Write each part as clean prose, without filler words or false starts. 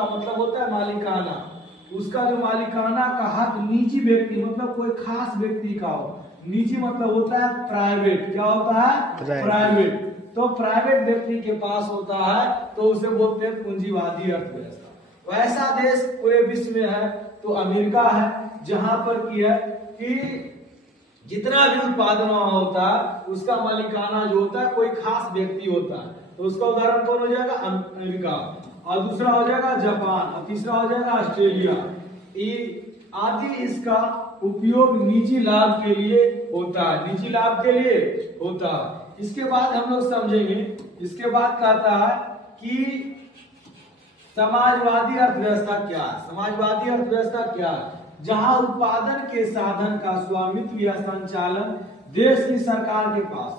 का मतलब होता है मालिकाना। उसका जो मालिकाना का हक निजी व्यक्ति मतलब कोई खास व्यक्ति का हो। निजी मतलब होता है प्राइवेट। क्या होता है? प्राइवेट। तो प्राइवेट व्यक्ति के पास होता है तो उसे बोलते हैं पूंजीवादी अर्थव्यवस्था। वैसा देश पूरे विश्व में है तो अमेरिका है, जहां पर की है कि जितना भी उत्पादन होता है उसका मालिकाना जो होता है कोई खास व्यक्ति होता है। तो उसका उदाहरण कौन हो जाएगा? अमेरिका, और दूसरा हो जाएगा जापान, और तीसरा हो जाएगा ऑस्ट्रेलिया। आदि इसका उपयोग निजी लाभ के लिए होता है, निजी लाभ के लिए होता है। इसके बाद हम लोग समझेंगे, इसके बाद कहता है कि समाजवादी अर्थव्यवस्था क्या है। समाजवादी अर्थव्यवस्था क्या है? जहां उत्पादन के साधन का स्वामित्व या संचालन देश की सरकार के पास,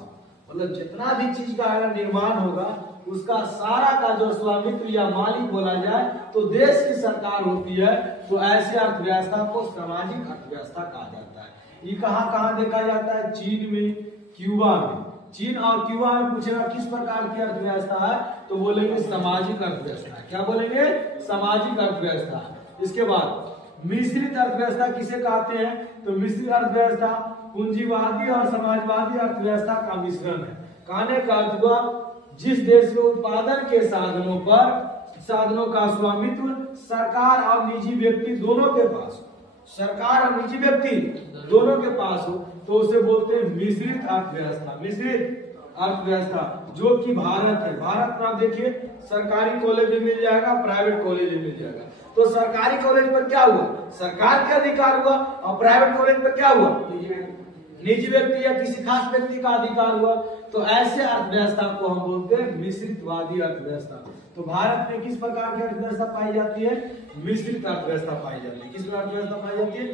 मतलब जितना भी चीज का अगर निर्माण होगा उसका सारा का जो स्वामित्व या मालिक बोला जाए तो देश की सरकार होती है। तो ऐसी अर्थव्यवस्था को सामाजिक अर्थव्यवस्था कहा जाता है। ये कहाँ देखा जाता है? चीन में, क्यूबा में। चीन और क्यूबा में पूछेगा किस प्रकार की अर्थव्यवस्था है तो बोलेंगे सामाजिक अर्थव्यवस्था। क्या बोलेंगे? सामाजिक अर्थव्यवस्था। इसके बाद मिश्रित अर्थव्यवस्था किसे कहते हैं? तो मिश्रित अर्थव्यवस्था पूंजीवादी और समाजवादी अर्थव्यवस्था का मिश्रण है। कहने का अर्थ हुआ जिस देश में उत्पादन के साधनों का स्वामित्व सरकार और निजी व्यक्ति दोनों के पास हो, सरकार और निजी व्यक्ति दोनों के पास हो तो उसे बोलते हैं मिश्रित अर्थव्यवस्था। मिश्रित अर्थव्यवस्था जो कि भारत है। भारत में आप देखिए सरकारी कॉलेज में मिल जाएगा, प्राइवेट कॉलेज में मिल जाएगा। तो सरकारी कॉलेज पर क्या हुआ? सरकार के अधिकार हुआ, और प्राइवेट कॉलेज पर क्या हुआ? निजी व्यक्ति या किसी खास व्यक्ति का अधिकार हुआ। तो ऐसे अर्थव्यवस्था को हम बोलते हैं मिश्रितवादी अर्थव्यवस्था। तो भारत में किस प्रकार की अर्थव्यवस्था पाई जाती है? मिश्रित अर्थव्यवस्था पाई जाती है। किस प्रकार की अर्थव्यवस्था पाई जाती है?